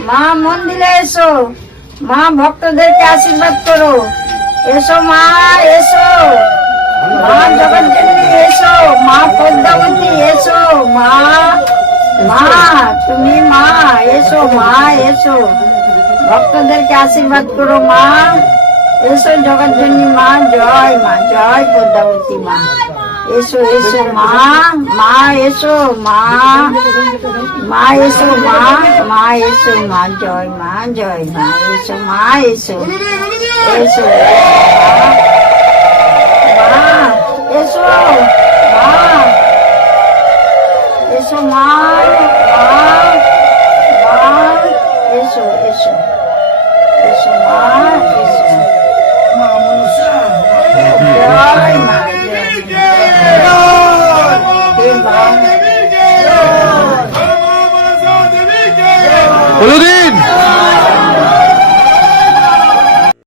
মা মন্দিরে এসো, মা ভক্তদেরকে আশীর্বাদ করো। এসো মা, এসো মা জগজ্জননী, এসো মা পদ্মাবতী, এসো মা, মা তুমি মা, এসো মা, এসো ভক্তদেরকে আশীর্বাদ করো মা। এসো জগজ্জননী মা, জয় মা, জয় পদ্মাবতী মা। এসো এসো মা, মা এসো মা, মা এসো মা, মা এসো মা, জয় মা, জয় মা। এসো মা, এসো এসো মা, এসো মা, এসো মা, মা, মা এসো এসো এসো মা, এসো জয় মা, হলুদিন